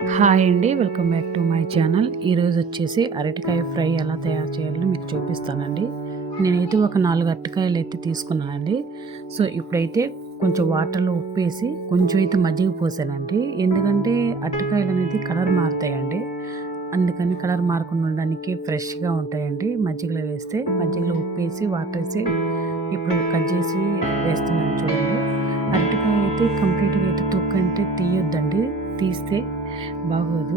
Hi అండి. Welcome back to my channel. ఈరోజు వచ్చేసి అరటికాయ ఫ్రై ఎలా తయారు చేయాలో మీకు చూపిస్తానండి. నేనైతే ఒక 4 అరటికాయలు అయితే తీసుకున్నానండి. సో ఇప్పుడైతే కొంచెం వాటర్లో ఉప్పేసి కొంచెం అయితే మజ్జిగ పోసానండి. ఎందుకంటే అరటికాయలు అనేది కలర్ మారుతాయండి. అందుకని కలర్ మారకుండా ఉండడానికి ఫ్రెష్గా ఉంటాయండి. మజ్జిగలో వేస్తే మజ్జిగలో ఉప్పేసి వాటర్ వేసి ఇప్పుడు కట్ చేసి వేస్తున్నాను చూడండి. అరటికాయ అయితే కంప్లీట్గా అయితే తొక్కు అంటే తీయొద్దండి. తీస్తే బాగోదు.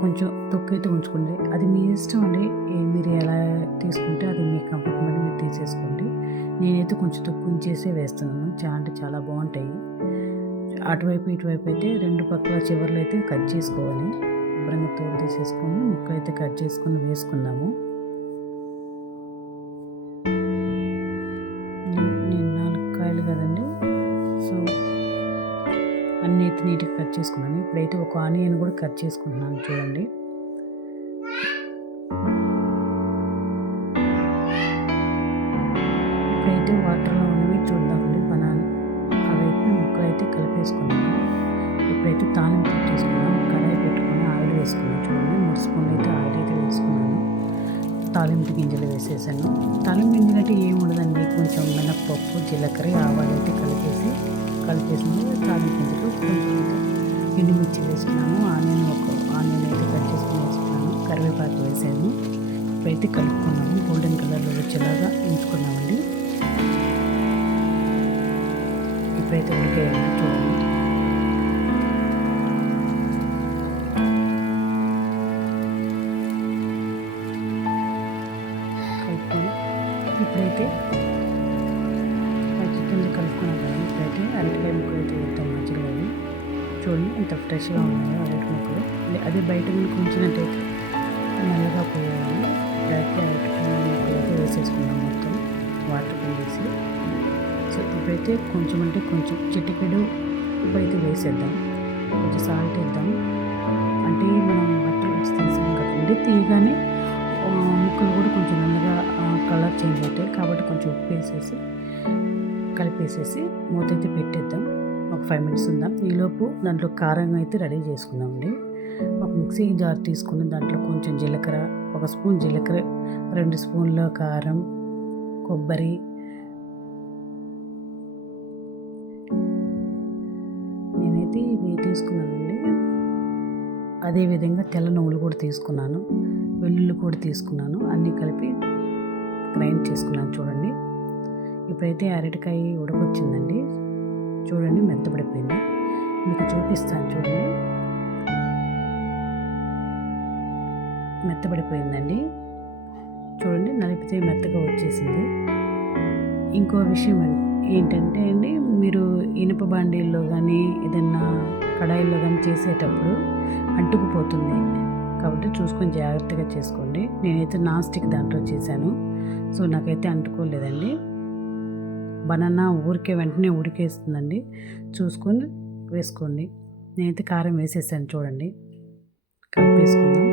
కొంచెం తొక్కు అయితే ఉంచుకోండి. అది మీ ఇష్టం అండి. మీరు ఎలా తీసుకుంటే అది మీ కంఫర్ట్ బట్టి మీరు తీసేసుకోండి. నేనైతే కొంచెం తొక్కు ఉంచేసే వేస్తున్నాను. చాలా అంటే చాలా బాగుంటాయి. అటువైపు ఇటువైపు అయితే 2 పక్కల చివర్లు అయితే కట్ చేసుకోవాలి. శుభ్రంగా తోలు తీసేసుకొని ముక్కలు అయితే కట్ చేసుకొని వేసుకుందాము. నేను 4 కాయలు కదండి. సో అన్నీ అయితే నీట్గా కట్ చేసుకున్నాను. ఇప్పుడైతే ఒక ఆనియన్ కూడా కట్ చేసుకుంటున్నాను చూడండి. ఇప్పుడైతే వాటర్లో ఉన్నవి చూద్దామండి. బనానా అవైతే ముక్కలు అయితే కలిపేసుకున్నాను. ఇప్పుడైతే తాలింపు పెట్టేసుకున్నాను. కడాయి పెట్టుకొని ఆయిల్ వేసుకున్నాను చూడండి. 3 స్పూన్లు అయితే ఆయిల్ అయితే వేసుకున్నాను. తాలింపు గింజలు వేసేసాను. తాలింపు గింజలు అంటే ఏమి ఉండదండి. కొంచెం మినప్పప్పు, జీలకర్ర, ఆవాలు అయితే కలిపేసి తాలింపు గింజలు కొంచెం ఎండుమిర్చి వేసుకున్నాను. ఆనియన్ అయితే కట్ చేసుకుని వేసుకున్నాను. కరివేపాకు వేసాను. ఇప్పుడైతే కలుపుకున్నాము. గోల్డెన్ కలర్లో వచ్చేలాగా ఎంచుకున్నామండి. ఇప్పుడైతే ఉడికేయండి చూడండి. కలుపుకొని ఇప్పుడైతే కలుపుకున్నాం కదా. ఇప్పుడైతే అరటికాయ ముక్కలు అయితే వేద్దాం మధ్యలో. చూడండి ఎంత ఫ్రెష్గా ఉన్నాయో అరటి ముక్కలు. అదే బయట మీకు ఉంచినట్టయితే నల్లగా పోయేవాళ్ళు. ఇప్పుడైతే అరటికాయ ముక్కలు అయితే వేసేసుకున్నాం మొత్తం వాటర్ వేసి. సో ఇప్పుడైతే కొంచెం అంటే కొంచెం చిటికెడు ఇప్పుడైతే వేసేద్దాం. కొంచెం సాల్ట్ వేద్దాం. అంటే మనం బట్టలు వచ్చి తీసాం కదండి. తీయగానే ముక్కలు కూడా కొంచెం నల్లగా కలర్ చేంజ్ అవుతాయి. కాబట్టి కొంచెం ఉప్పు వేసేసి కలిపేసేసి మూత అయితే పెట్టేద్దాం. ఒక 5 మినిట్స్ ఉందాం. ఈలోపు దాంట్లో కారం అయితే రెడీ చేసుకుందామండి. ఒక మిక్సీ జార్ తీసుకుని దాంట్లో కొంచెం జీలకర్ర, 1 స్పూన్ జీలకర్ర, 2 స్పూన్ల కారం, కొబ్బరి, నేనైతే ఇవి తీసుకున్నానండి. అదేవిధంగా తెల్ల నువ్వులు కూడా తీసుకున్నాను. వెల్లుల్లి కూడా తీసుకున్నాను. అన్నీ కలిపి గ్రైండ్ చేసుకున్నాను చూడండి. ఇప్పుడైతే అరటికాయ ఉడకొచ్చిందండి. చూడండి మెత్తబడిపోయింది. మీకు చూపిస్తాను చూడండి. మెత్తబడిపోయిందండి. చూడండి నలిపితే మెత్తగా వచ్చేసింది. ఇంకో విషయం ఏంటంటే అండి, మీరు ఇనుప బాండీల్లో కానీ ఏదన్నా కడాయిల్లో కానీ చేసేటప్పుడు అంటుకుపోతుంది. కాబట్టి చూసుకొని జాగ్రత్తగా చేసుకోండి. నేనైతే నాన్ స్టిక్ దాంట్లో చేశాను. సో నాకైతే అంటుకోలేదండి. బనానా ఊరికే వెంటనే ఉడికేస్తుందండి. చూసుకొని వేసుకోండి. నేనైతే కారం వేసేసాను చూడండి. కలిపేసుకుందాం.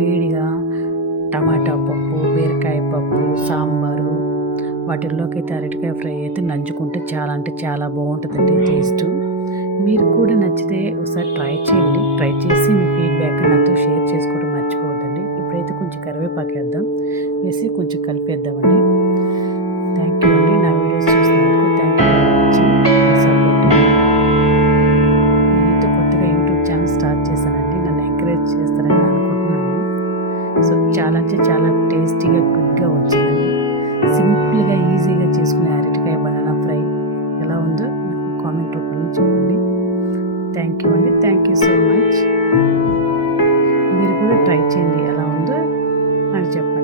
వేడిగా టమాటా పప్పు, బీరకాయ పప్పు, సాంబారు వాటిల్లోకి అయితే అరటికాయ ఫ్రై అయితే నంచుకుంటే చాలా అంటే చాలా బాగుంటుందండి టేస్ట్. మీరు కూడా నచ్చితే ఒకసారి ట్రై చేయండి. ట్రై చేసి మీ ఫీడ్బ్యాక్ నాతో షేర్ చేసుకోవడం మర్చిపోవద్దండి. ఇప్పుడైతే కొంచెం కరివేపాకు వేద్దాం. వేసి కొంచెం కలిపేద్దామండి. థ్యాంక్ యూ అండి. నా వీడియోస్ చూసినందుకు thank you for watching support. నేనైతే కొత్తగా యూట్యూబ్ ఛానల్ స్టార్ట్ చేశానండి. నన్ను ఎంకరేజ్ చేస్తారని అనుకుంటున్నాను. సో చాలా అంటే చాలా టేస్టీగా క్విక్గా వచ్చిందండి. సింపుల్గా ఈజీగా చేసుకునే అరటికాయ బనానా ఫ్రై ఎలా ఉందో నాకు కామెంట్ రూపంలో చెప్పండి. థ్యాంక్ యూ అండి. Thank you so much. మీరు కూడా ట్రై చేయండి. ఎలా ఉందో నాకు చెప్పండి.